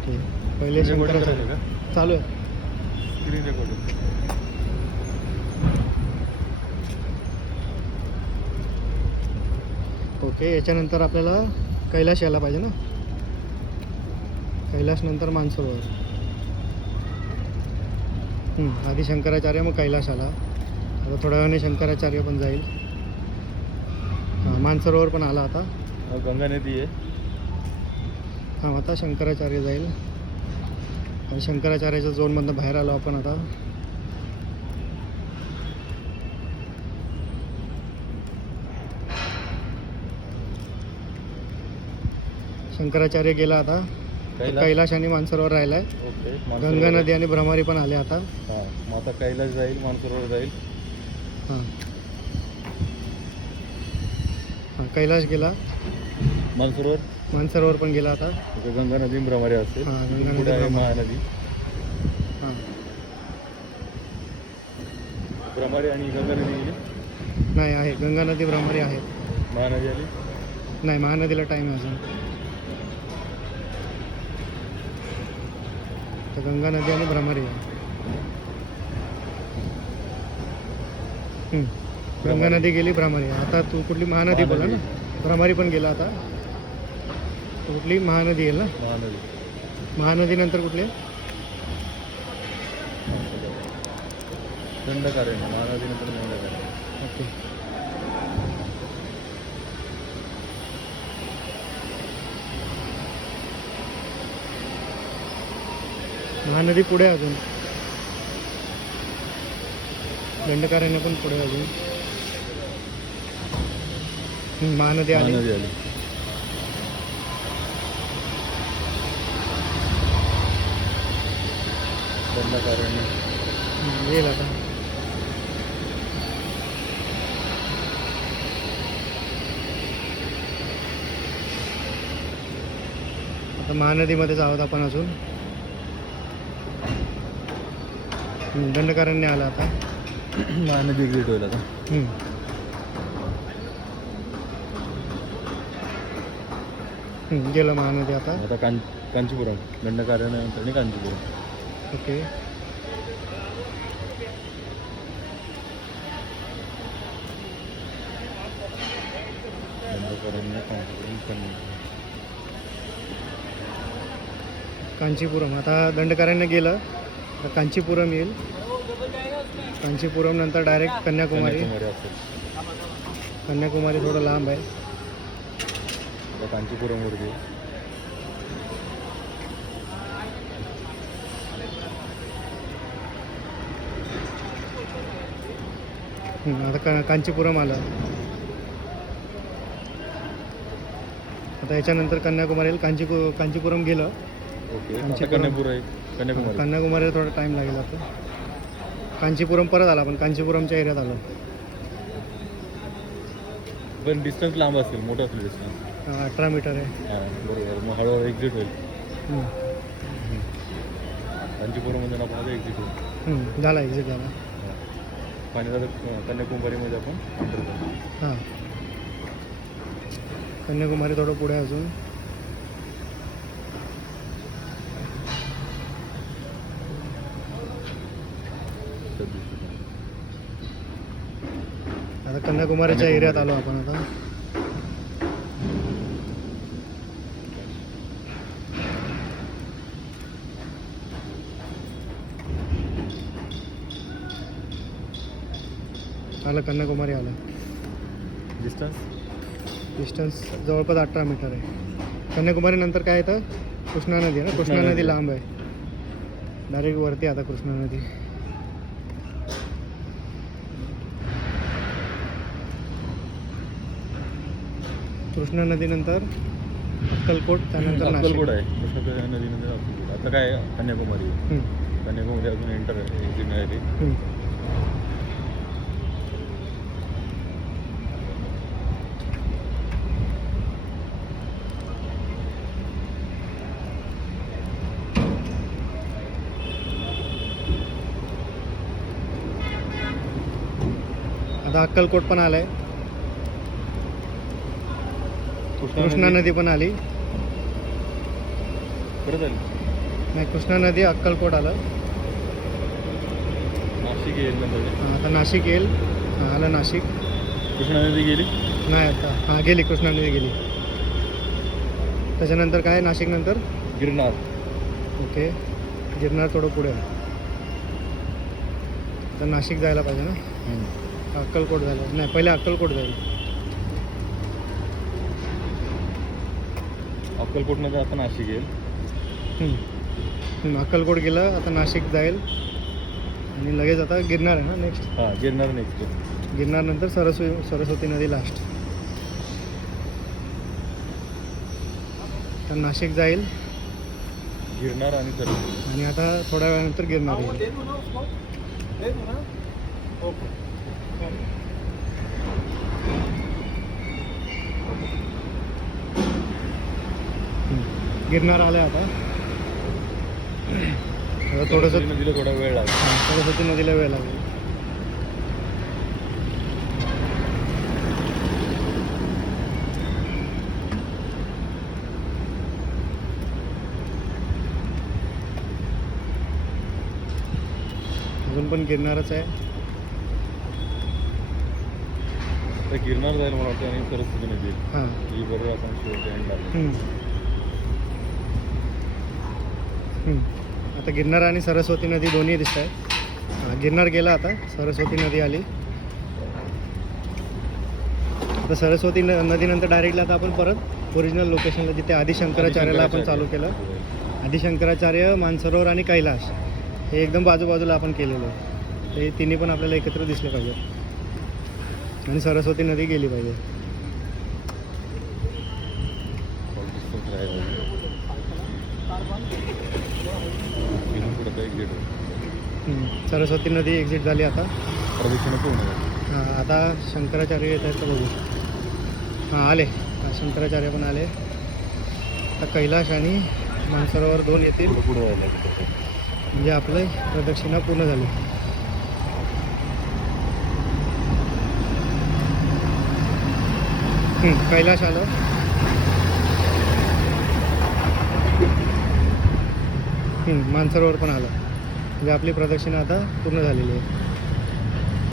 Okay पहिले शंकराचार्य का चालू आहे. Screen recording. ओके याच्यानंतर आपल्याला कैलाश यायला पाहिजे ना. कैलाश नंतर मानसरोवर. आधी शंकराचार्य मग कैलाश आला. आता थोड्या वेळाने शंकराचार्य पण जाईल. मानसरोवर पण आला आता. गंगा नदी आहे. हां आता शंकराचार्य जाईल. आणि शंकराचार्याच्या झोनमधनं बाहेर आलो आपण आता. शंकराचार्य गेला आता. कैलाश आणि मानसरोवर राहिला आहे. ओके गंगा नदी आणि भ्रमारी पण आले आता. हां मग आता कैलाश जाईल, मानसरोवर जाईल. हां हां कैलाश गेला. मानसरोवर पण गेला आता. गंगा नदी भ्रमारी असेल. हां गंगा पुढे आहे नदी महानदी. हां भ्रमारी आणि गंगा नदी गेली. नाही आहे गंगा नदी भ्रमारी आहे. महानदी आली नाही महानदीला टाईम आहे अजून. तर गंगा नदी आणि भ्रमारी आहे. गंगा नदी गेली भ्रमारी. आता तू कुठली महानदी बोला ना. भ्रमारी पण गेला आता. तू कुठली महानदी येईल ना. महानदीनंतर कुठली दंडकारण्य. महानदीनंतर दंडकारण्य. ओके महानदी पुढे अजून. दंडकारण्य पण पुढे अजून. महानदी आली. महानदी आली. दंडकारण्य येईल आता. आता महानदीमध्येच आहोत आपण अजून. दंडकारण्य आला आता. महानदी एक्झिट होईल आता. गेलं महानदी आता. आता कांचीपुरम. दंडकारण्यानंतर आणि कांचीपुरम. ओके दंडकारण्य कांचीपुरम. कांचीपुरम. आता दंडकारण्य गेलं तर कांचीपुरम येईल. कांचीपुरम नंतर डायरेक्ट कन्याकुमारी. असेल. कन्याकुमारी थोडं लांब आहे. कांचीपुरमवरती आता कांचीपुरम आलं. आता याच्यानंतर कन्याकुमारी येईल. कांचीपुरम गेलं. ओके कन्याकुमारी. कन्याकुमारीला थोडा टाईम लागेल आता. कांचीपुरम परत आला. पण कांचीपुरमच्या एरियात आलो. पण डिस्टन्स लांब असेल. मोठं असेल डिस्टन्स. 18 मीटर आहे. हां बरोबर. मग हळूहळू एक्झिट होईल. कांचीपुरममधून आपण आता एक्झिट होईल. झाला एक्झिट झाला. आणि आता कन्याकुमारीमध्ये आपण एंटर करू. हां कन्याकुमारी थोडं पुढे अजून. आता कन्याकुमारीच्या एरियात आलो आपण आता. आलं कन्याकुमारी आलं. डिस्टन्स जवळपास 18 मीटर आहे. कन्याकुमारी नंतर काय येतं. कृष्णा नदी ना. कृष्णा नदी लांब आहे. डायरेक्ट वरती आता कृष्णा नदी. कृष्णा नदीनंतर अक्कलकोट. त्यानंतर अक्कलकोट आहे. कृष्णा नदीनंतर अक्कलकोट. आता काय कन्याकुमारी. कन्याकुमारी अजून एंटर एक्झिट नाही आली. आता अक्कलकोट पण आलाय. कृष्णा नदी पण आली. परत आली. नाही, कृष्णा नदी अक्कलकोट आलं. नाशिक येईल नंतर. आता नाशिक येईल. आलं नाशिक. कृष्णा नदी गेली. नाही आता गेली, कृष्णा नदी गेली. त्याच्यानंतर काय नाशिक नंतर गिरनार. ओके, गिरनार थोडं पुढे आहे. तर नाशिक जायला पाहिजे ना, अक्कलकोट जायला नाही, पहिले अक्कलकोट जाईल. अक्कलकोटनंतर आता नाशिक येईल. अक्कलकोट गेलं, आता नाशिक जाईल आणि लगेच आता गिरनार आहे ना नेक्स्ट. हां, गिरनार नेक्स्ट. गिरनार नंतर सरस्वती नदी लास्ट. तर नाशिक जाईल गिरनार आणि सरस्वती. आणि आता थोड्या वेळानंतर गिरनार येईल. गिरनार आलं आता. थोडंसं सरस्वती नदीला थोडा वेळ लागेल. सरस्वती नदीला वेळ लागेल. अजून पण गिरणारच आहे. तर गिरनार जाईल मला वाटतं आणि सरस्वती नदी येईल. हां. ही बरोबर आपण शेवटच्या एंडला. आता गिरनार आणि सरस्वती नदी दोन्ही दिसत आहे. गिरनार गेला, आता सरस्वती नदी आली. आता सरस्वती नदीनंतर डायरेक्टली आता आपण परत ओरिजिनल लोकेशनला, जिथे आदि शंकराचार्याला आपण चालू केलं. आदि शंकराचार्य, मानसरोवर आणि कैलास हे एकदम बाजूबाजूला आपण केलेलं आहे. ते तिन्ही पण आपल्याला एकत्र दिसले पाहिजे आणि सरस्वती नदी गेली पाहिजे. सरस्वती नदी एक्झिट झाली आता. प्रदक्षिणा पूर्ण झाली. हां, आता शंकराचार्य येत आहेत, तर बघू. हां, आले. शंकराचार्य पण आले. आता कैलाश आणि मानसरोवर 2 येतील. पुढे व्हायला लागेल. म्हणजे आपलं प्रदक्षिणा पूर्ण झाली. कैलाश आलं. मानसरोवर पण आलं. म्हणजे आपली प्रदक्षिणा आता पूर्ण झालेली आहे.